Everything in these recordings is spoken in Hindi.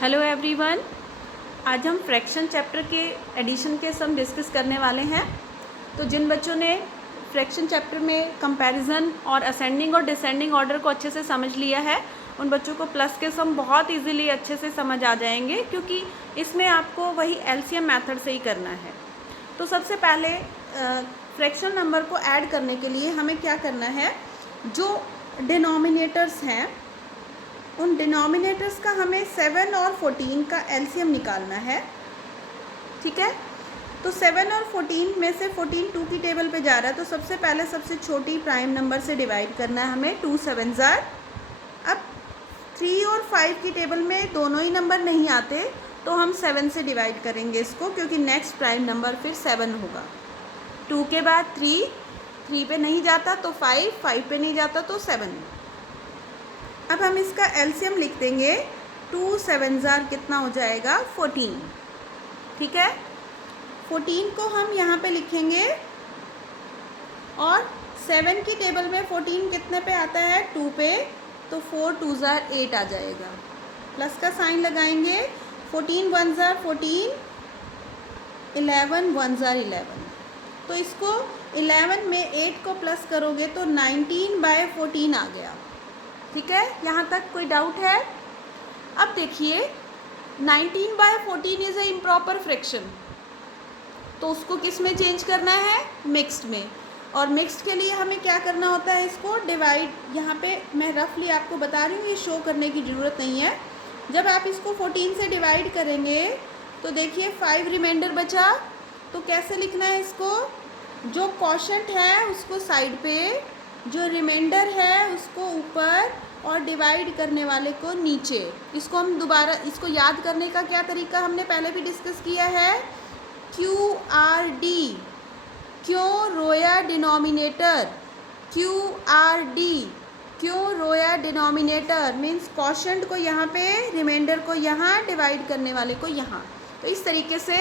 Hello everyone. आज हम फ्रैक्शन चैप्टर के एडिशन के सम डिस्कस करने वाले हैं। तो जिन बच्चों ने फ्रैक्शन चैप्टर में कंपैरिजन और असेंडिंग और डिसेंडिंग ऑर्डर को अच्छे से समझ लिया है, उन बच्चों को प्लस के सम बहुत इजीली अच्छे से समझ आ जाएंगे, क्योंकि इसमें आपको वही एलसीएम मेथड से ही करना है। तो सबसे पहले फ्रैक्शन नंबर को ऐड करने के लिए हमें क्या करना है, जो डिनोमिनेटर्स हैं उन डिनोमिनेटर्स का हमें 7 और 14 का एलसीएम निकालना है। ठीक है, तो 7 और 14 में से 14 2 की टेबल पे जा रहा है, तो सबसे पहले सबसे छोटी प्राइम नंबर से डिवाइड करना है हमें। 2 7 जार। अब 3 और 5 की टेबल में दोनों ही नंबर नहीं आते, तो हम 7 से डिवाइड करेंगे इसको, क्योंकि नेक्स्ट प्राइम नंबर फिर 7 होगा। 2 के बाद 3 पे नहीं जाता तो 5 पे नहीं जाता तो 7। अब हम इसका एलसीएम लिख देंगे। 2 7 जार कितना हो जाएगा, 14। ठीक है, 14 को हम यहाँ पे लिखेंगे, और 7 की टेबल में 14 कितने पे आता है, 2 पे, तो 4 2 जार 8 आ जाएगा। प्लस का साइन लगाएंगे। 14 1 जार 14, 11 1 जार 11। तो इसको 11 में 8 को प्लस करोगे तो 19/14 आ गया। ठीक है, यहाँ तक कोई डाउट है? अब देखिए, 19/14 इज़ ए इम्प्रॉपर फ्रैक्शन, तो उसको किस में चेंज करना है, मिक्स्ड में। और मिक्स्ड के लिए हमें क्या करना होता है, इसको डिवाइड, यहाँ पे मैं रफली आपको बता रही हूँ, ये शो करने की ज़रूरत नहीं है। जब आप इसको 14 से डिवाइड करेंगे तो देखिए 5 रिमाइंडर बचा, तो कैसे लिखना है इसको, जो क्वोशंट है उसको साइड पे, जो रिमाइंडर है उसको ऊपर, और डिवाइड करने वाले को नीचे। इसको हम दोबारा, इसको याद करने का क्या तरीका हमने पहले भी डिस्कस किया है, QRD, क्यों रोया डिनोमिनेटर, QRD, क्यों रोया डिनोमिनेटर मीन्स क्वोशंट को यहाँ पे, रिमाइंडर को यहाँ, डिवाइड करने वाले को यहाँ। तो इस तरीके से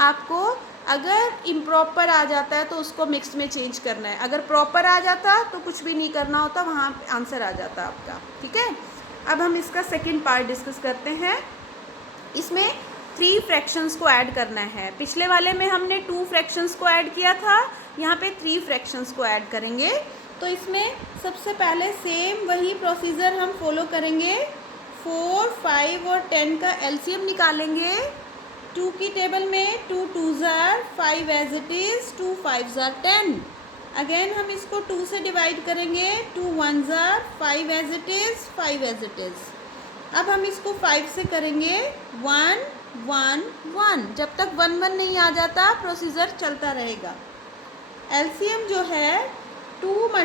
आपको, अगर इम्प्रॉपर आ जाता है तो उसको मिक्स्ड में चेंज करना है, अगर प्रॉपर आ जाता तो कुछ भी नहीं करना होता, वहाँ आंसर आ जाता आपका। ठीक है, अब हम इसका सेकंड पार्ट डिस्कस करते हैं। इसमें 3 फ्रैक्शंस को ऐड करना है। पिछले वाले में हमने 2 फ्रैक्शंस को ऐड किया था, यहाँ पे 3 फ्रैक्शंस को ऐड करेंगे। तो इसमें सबसे पहले सेम वही प्रोसीजर हम फॉलो करेंगे। 4 5 और 10 का एलसीएम निकालेंगे। 2 की टेबल में 2 2 जार 5 एज इट इज़, 2 5 जार 10। अगेन हम इसको 2 से डिवाइड करेंगे। 2 1 जार 5 as it is, 5 as it is. अब हम इसको 5 से करेंगे। 1 1 1, जब तक 1 1 नहीं आ जाता प्रोसीजर चलता रहेगा। एलसीएम जो है 2 ×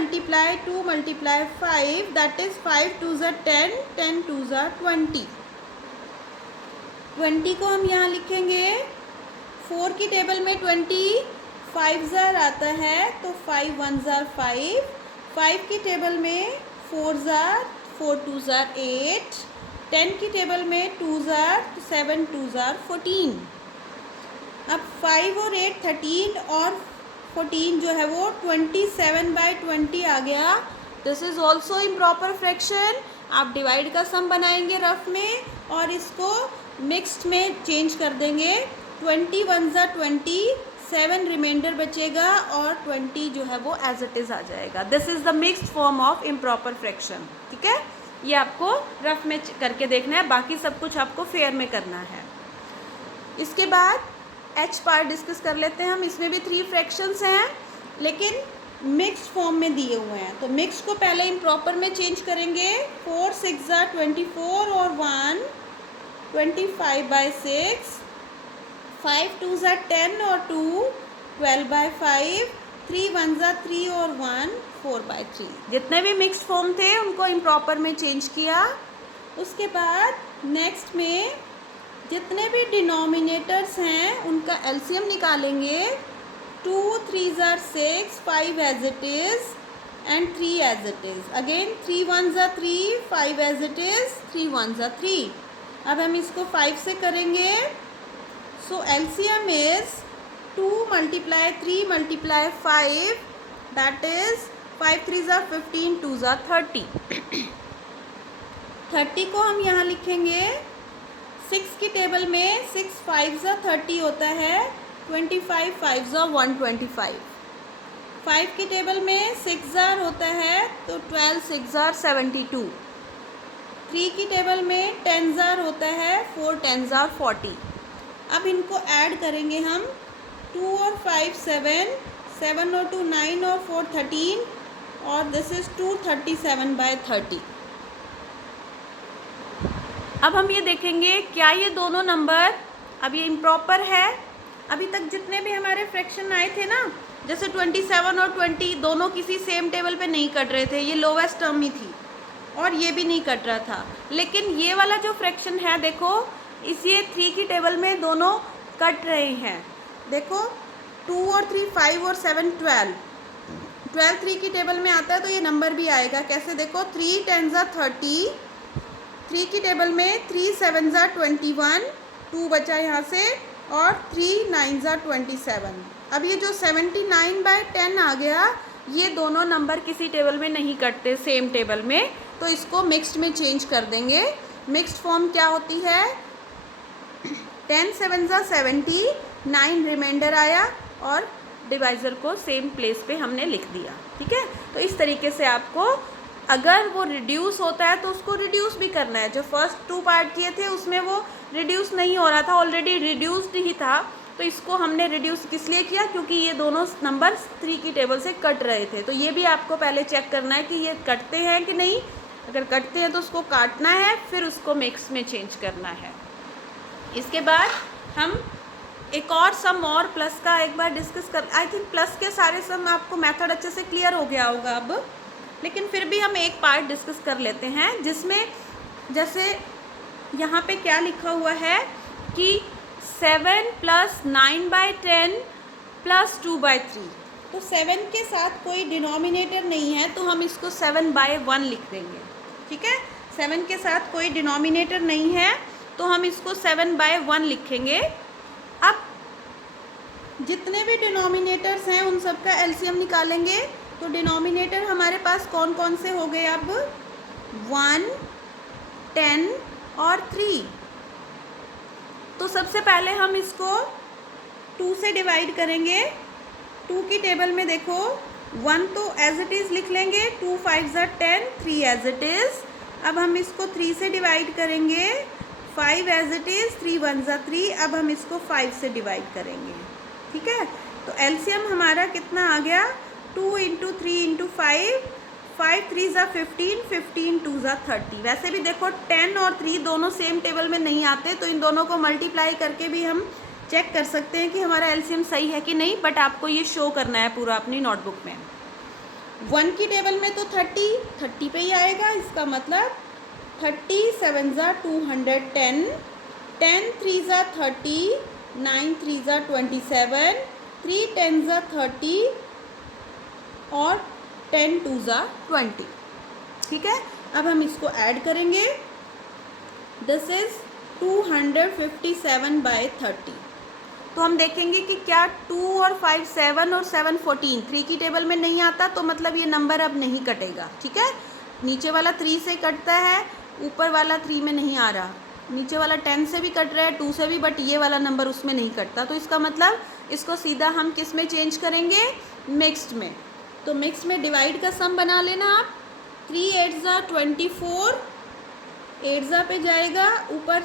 2 × 5, दैट इज़ 5 2 जार 10, 10 2 जार 20। 20 को हम यहाँ लिखेंगे। 4 की टेबल में 20 5 जार आता है, तो 5 1 जार 5। 5 की टेबल में 4 जार, 4 2 जार 8। 10 की टेबल में 2 जार, 7 2 जार 14। अब 5 और 8 13, और 14 जो है वो 27/20 आ गया। This is also improper fraction. आप डिवाइड का सम बनाएंगे रफ में, और इसको मिक्स्ड में चेंज कर देंगे। 20 1 जार 20, 7 रिमाइंडर बचेगा, और 20 जो है वो एज इट इज़ आ जाएगा। This is the mixed form of improper fraction. ठीक है, ये आपको रफ में करके देखना है, बाकी सब कुछ आपको फेयर में करना है। इसके बाद एच पार्ट डिस्कस कर लेते हैं हम। इसमें भी 3 फ्रैक्शंस हैं, लेकिन मिक्स्ड फॉर्म में दिए हुए हैं, तो मिक्स को पहले इम्प्रॉपर में चेंज करेंगे। 4 6 जार 24 और 1 25/6। 5 2 जार 10 और 2 12/5। 3 1 जार 3 और 1 4/3। जितने भी मिक्स्ड फॉर्म थे उनको इम्प्रॉपर में चेंज किया। उसके बाद नेक्स्ट में जितने भी डिनोमिनेटर्स हैं उनका एलसीएम निकालेंगे। 2 3 जार 6, 5 as it is, and 3 as it is. Again 3 1 जार 3, 5 एज इट इज़, 3 1 जार 3। अब हम इसको 5 से करेंगे। So LCM is 2 × 3 × 5, that is 5 3 जार 15, 2 जार 30। 30 को हम यहाँ लिखेंगे। 6 की टेबल में 6 5 ज़ा 30 होता है, 25 5 ज़ा 125। 5 की टेबल में 6 ज़ार होता है तो 12 6 ज़ार 72। 3 की टेबल में 10 ज़ार होता है, 4 10 ज़ार 40। अब इनको ऐड करेंगे हम, 2 और 5 7, 7 और 2 9 और 4 13, और दिस इज़ 237/30। अब हम ये देखेंगे क्या ये दोनों नंबर, अब ये इम्प्रॉपर है। अभी तक जितने भी हमारे फ्रैक्शन आए थे ना, जैसे 27 और 20 दोनों किसी सेम टेबल पे नहीं कट रहे थे, ये लोवेस्ट टर्म ही थी, और ये भी नहीं कट रहा था। लेकिन ये वाला जो फ्रैक्शन है देखो, इस ये 3 की टेबल में दोनों कट रहे हैं। देखो 2 और 3 5 और 7 12, 12 3 की टेबल में आता है तो ये नंबर भी आएगा। कैसे देखो, 3 10 ज़ा 30, 3 की टेबल में 3 7 ज़ा 21, 2 बचा यहाँ से, और 3 9 ज़ा 27। अब ये जो 79/10 आ गया, ये दोनों नंबर किसी टेबल में नहीं कटते सेम टेबल में, तो इसको मिक्स्ड में चेंज कर देंगे। मिक्स्ड फॉर्म क्या होती है, 10 7 ज़ा 70, 9 रिमाइंडर आया और डिवाइज़र को सेम प्लेस पे हमने लिख दिया। ठीक है, तो इस तरीके से आपको, अगर वो रिड्यूस होता है तो उसको रिड्यूस भी करना है। जो फर्स्ट 2 पार्ट किए थे उसमें वो रिड्यूस नहीं हो रहा था, ऑलरेडी रिड्यूस्ड ही था, तो इसको हमने रिड्यूस किस लिए किया, क्योंकि ये दोनों नंबर 3 की टेबल से कट रहे थे। तो ये भी आपको पहले चेक करना है कि ये कटते हैं कि नहीं। अगर कटते हैं तो उसको काटना है, फिर उसको मिक्स में चेंज करना है। इसके बाद हम एक और सम और प्लस का एक बार डिस्कस कर, आई थिंक प्लस के सारे सम आपको मेथड अच्छे से क्लियर हो गया होगा अब, लेकिन फिर भी हम एक पार्ट डिस्कस कर लेते हैं, जिसमें जैसे यहाँ पे क्या लिखा हुआ है कि 7 + 9/10 + 2/3। तो 7 के साथ कोई डिनोमिनेटर नहीं है तो हम इसको 7/1 लिख देंगे। ठीक है, 7 के साथ कोई डिनोमिनेटर नहीं है तो हम इसको 7/1 लिखेंगे। अब जितने भी डिनोमिनेटर्स हैं उन सब का एलसीएम निकालेंगे। तो डिनोमिनेटर हमारे पास कौन कौन से हो गए, अब 1 10 और 3। तो सबसे पहले हम इसको 2 से डिवाइड करेंगे। 2 की टेबल में देखो 1 तो एज इट इज़ लिख लेंगे, 2 5 ज़ा 10, 3 एज इट इज़। अब हम इसको 3 से डिवाइड करेंगे, 5 एज इट इज़, 3 1 ज़ा 3। अब हम इसको 5 से डिवाइड करेंगे। ठीक है, तो एलसीएम हमारा कितना आ गया, 2 × 3 × 5, 5 3 ज़ा 15, 15 2 ज़ा 30। वैसे भी देखो 10 और 3 दोनों सेम टेबल में नहीं आते, तो इन दोनों को मल्टीप्लाई करके भी हम चेक कर सकते हैं कि हमारा एलसीएम सही है कि नहीं, बट आपको ये शो करना है पूरा अपनी नोटबुक में। 1 की टेबल में तो 30 पे ही आएगा, इसका मतलब 30 7 ज़ा 210, 10 3 ज़ा 30, 9 3 ज़ा 27, 3 10 ज़ा 30 और 10 2 ज़ा 20। ठीक है, अब हम इसको ऐड करेंगे, दिस इज़ 257/30। तो हम देखेंगे कि क्या 2 और 5 7 और 7 14 3 की टेबल में नहीं आता, तो मतलब ये नंबर अब नहीं कटेगा। ठीक है, नीचे वाला 3 से कटता है, ऊपर वाला 3 में नहीं आ रहा। नीचे वाला 10 से भी कट रहा है, 2 से भी, बट ये वाला नंबर उसमें नहीं कटता। तो इसका मतलब इसको सीधा हम किस में चेंज करेंगे, मिक्स्ड में। तो मिक्स में डिवाइड का सम बना लेना आप, 3 8 ज़ा 24, 8 ज़ा पे जाएगा, ऊपर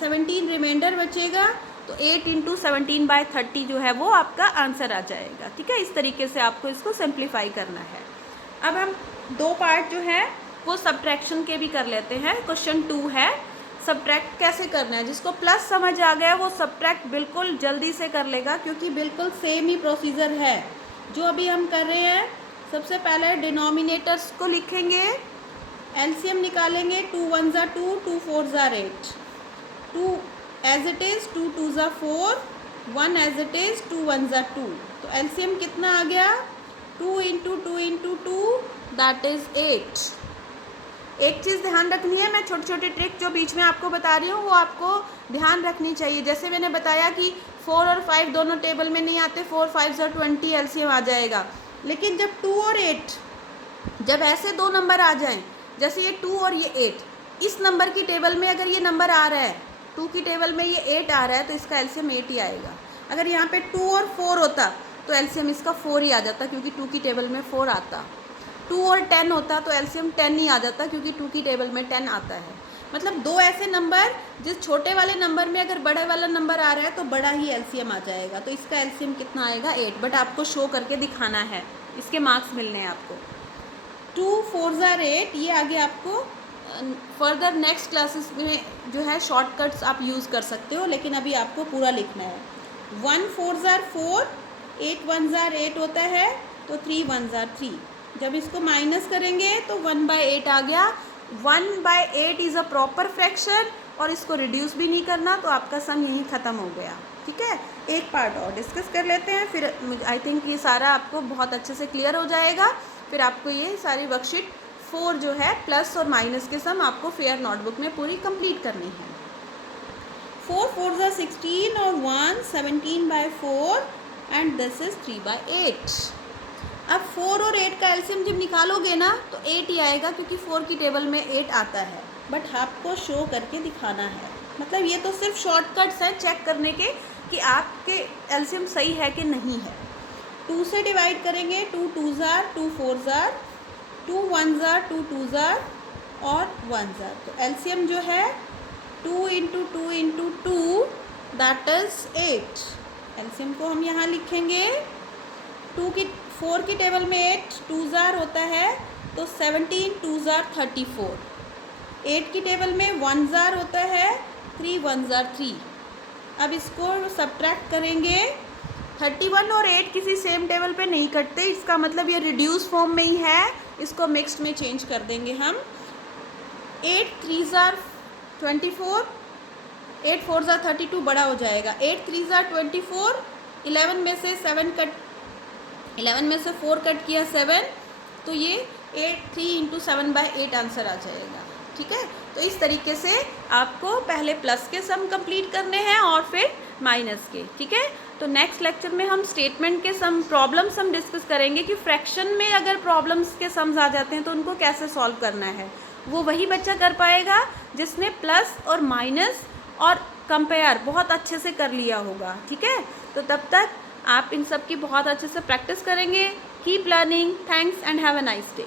17 रिमाइंडर बचेगा, तो 8 × 17/30 जो है वो आपका आंसर आ जाएगा। ठीक है, इस तरीके से आपको इसको सिंप्लीफाई करना है। अब हम 2 पार्ट जो है वो सब्ट्रैक्शन के भी कर लेते हैं। क्वेश्चन 2 है, सब्ट्रैक्ट कैसे करना है। जिसको प्लस समझ आ गया वो सब्ट्रैक्ट बिल्कुल जल्दी से कर लेगा, क्योंकि बिल्कुल सेम ही प्रोसीजर है जो अभी हम कर रहे हैं। सबसे पहले डिनोमिनेटर्स को लिखेंगे, एलसीएम निकालेंगे, 2 1 ज़ा 2, 2 4 ज़ा 8, 2 एज इट इज़, 2 2 ज़ा 4, 1 एज इट इज़, 2 1 ज़ा 2। तो एलसीएम कितना आ गया, 2 × 2 × 2 दैट इज़ 8। एक चीज़ ध्यान रखनी है, मैं छोटी छोटी ट्रिक जो बीच में आपको बता रही हूँ वो आपको ध्यान रखनी चाहिए। जैसे मैंने बताया कि 4 और 5 दोनों टेबल में नहीं आते, 4 5 ज़ा 20 एलसीएम आ जाएगा। लेकिन जब 2 और 8, जब ऐसे दो नंबर आ जाएं, जैसे ये 2 और ये 8, इस नंबर की टेबल में अगर ये नंबर आ रहा है 2 की टेबल में ये 8 आ रहा है तो इसका एलसीएम 8 ही आएगा। अगर यहाँ पे 2 और 4 होता तो एलसीएम इसका 4 ही आ जाता, क्योंकि 2 की टेबल में 4 आता। 2 और 10 होता तो एलसीएम 10 ही आ जाता, क्योंकि 2 की टेबल में 10 आता है। मतलब दो ऐसे नंबर जिस छोटे वाले नंबर में अगर बड़े वाला नंबर आ रहा है तो बड़ा ही एलसीएम आ जाएगा। तो इसका एलसीएम कितना आएगा? 8। बट आपको शो करके दिखाना है, इसके मार्क्स मिलने हैं आपको। 2 4 ज़ार 8, ये आगे आपको फर्दर नेक्स्ट क्लासेस में जो है शॉर्टकट्स आप यूज़ कर सकते हो, लेकिन अभी आपको पूरा लिखना है। 1 4 ज़ार 4, 8 1 ज़ार 8 होता है, तो 3 1 ज़ार 3। जब इसको माइनस करेंगे तो 1/8 आ गया। 1/8 इज़ अ प्रॉपर फ्रैक्शन, और इसको रिड्यूस भी नहीं करना, तो आपका सम यहीं ख़त्म हो गया। ठीक है, एक पार्ट और डिस्कस कर लेते हैं, फिर आई थिंक ये सारा आपको बहुत अच्छे से क्लियर हो जाएगा। फिर आपको ये सारी वर्कशीट 4 जो है प्लस और माइनस के सम आपको फेयर नोटबुक में पूरी कंप्लीट करनी है। 4 4 ज़ार 16 और 1 17/4 एंड दिस इज़ 3/8। अब 4 और 8 का एलसीएम जब निकालोगे ना तो 8 ही आएगा, क्योंकि 4 की टेबल में 8 आता है। बट आपको शो करके दिखाना है, मतलब ये तो सिर्फ शॉर्टकट्स हैं चेक करने के कि आपके एलसीएम सही है कि नहीं है। 2 से डिवाइड करेंगे, 2 2 ज़ार 2 4 ज़ार 2 1 ज़ार 2 2 ज़ार और 1 ज़ार। तो एलसीएम जो है 2 × 2 × 2 दैट इज़ 8। एलसीएम को हम यहाँ लिखेंगे। 4 की टेबल में 8 2 ज़ार होता है, तो 17 2 ज़ार 34। 8 की टेबल में 1 ज़ार होता है, 3 1 ज़ार 3। अब इसको सब्ट्रैक्ट करेंगे। 31 और 8 किसी सेम टेबल पे नहीं कटते, इसका मतलब ये रिड्यूस फॉर्म में ही है। इसको मिक्स्ड में चेंज कर देंगे हम। 8 3 ज़ार 24, 8 4 ज़ार 32 बड़ा हो जाएगा। 8 3 ज़ार 24, 11 में से 4 कट किया 7, तो ये 8 3 × 7/8 आंसर आ जाएगा। ठीक है, तो इस तरीके से आपको पहले प्लस के सम कंप्लीट करने हैं और फिर माइनस के। ठीक है, तो नेक्स्ट लेक्चर में हम स्टेटमेंट के सम प्रॉब्लम सम डिस्कस करेंगे कि फ्रैक्शन में अगर प्रॉब्लम्स के सम्स आ जाते हैं तो उनको कैसे सॉल्व करना है। वो वही बच्चा कर पाएगा जिसने प्लस और माइनस और कंपेयर बहुत अच्छे से कर लिया होगा। ठीक है, तो तब तक आप इन सब की बहुत अच्छे से प्रैक्टिस करेंगे। Keep learning. Thanks and have a nice day.